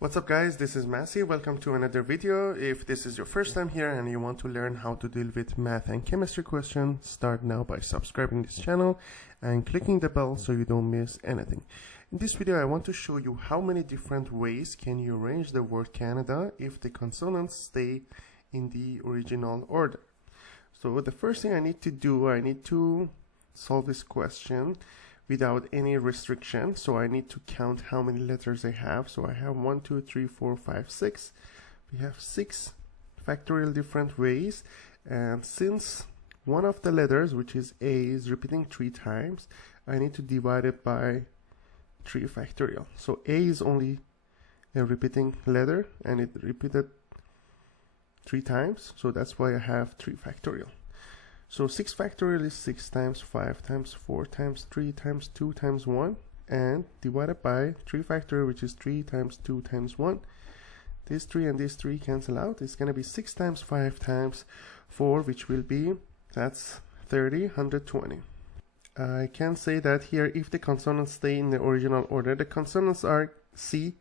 What's up guys, this is Massey. Welcome to another video. If this is your first time here and you want to learn how to deal with math and chemistry questions, start now by subscribing this channel and clicking the bell so you don't miss anything. In this video I want to show you how many different ways can you arrange the word Canada if the consonants stay in the original order. So the first thing I need to do, I need to solve this question without any restriction. So I need to count how many letters I have. So I have 1, 2, 3, 4, 5, 6. We have 6 factorial different ways. And since one of the letters, which is A, is repeating 3 times, I need to divide it by 3 factorial. So A is only a repeating letter and it repeated 3 times. So that's why I have 3 factorial. So 6 factorial is 6 times 5 times 4 times 3 times 2 times 1 and divided by 3 factorial, which is 3 times 2 times 1. This 3 and this 3 cancel out. It's going to be 6 times 5 times 4, which will be, that's 30, 120. I can say that here if the consonants stay in the original order, the consonants are C,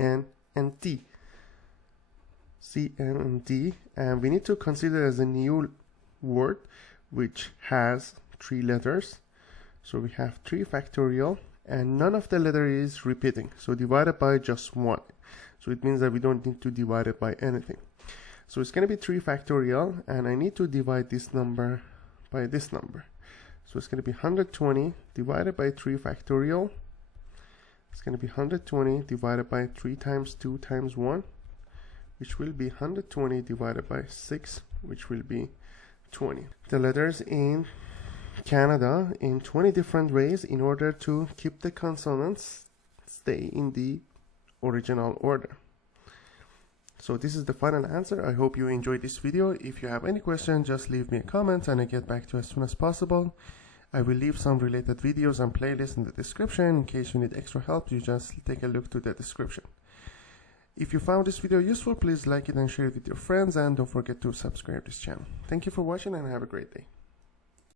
N, and D. C, N, and D, and we need to consider as a new word which has 3 letters. So we have 3 factorial and none of the letter is repeating, so divided by just 1. So it means that we don't need to divide it by anything. So it's going to be 3 factorial and I need to divide this number by this number. So it's going to be 120 divided by 3 factorial. It's going to be 120 divided by 3 times 2 times 1, which will be 120 divided by 6, which will be 20. The letters in Canada in 20 different ways in order to keep the consonants stay in the original order. So this is the final answer. I hope you enjoyed this video. If you have any questions, just leave me a comment and I get back to you as soon as possible. I will leave some related videos and playlists in the description. In case you need extra help, you just take a look to the description. If you found this video useful, please like it and share it with your friends, and don't forget to subscribe to this channel. Thank you for watching and have a great day.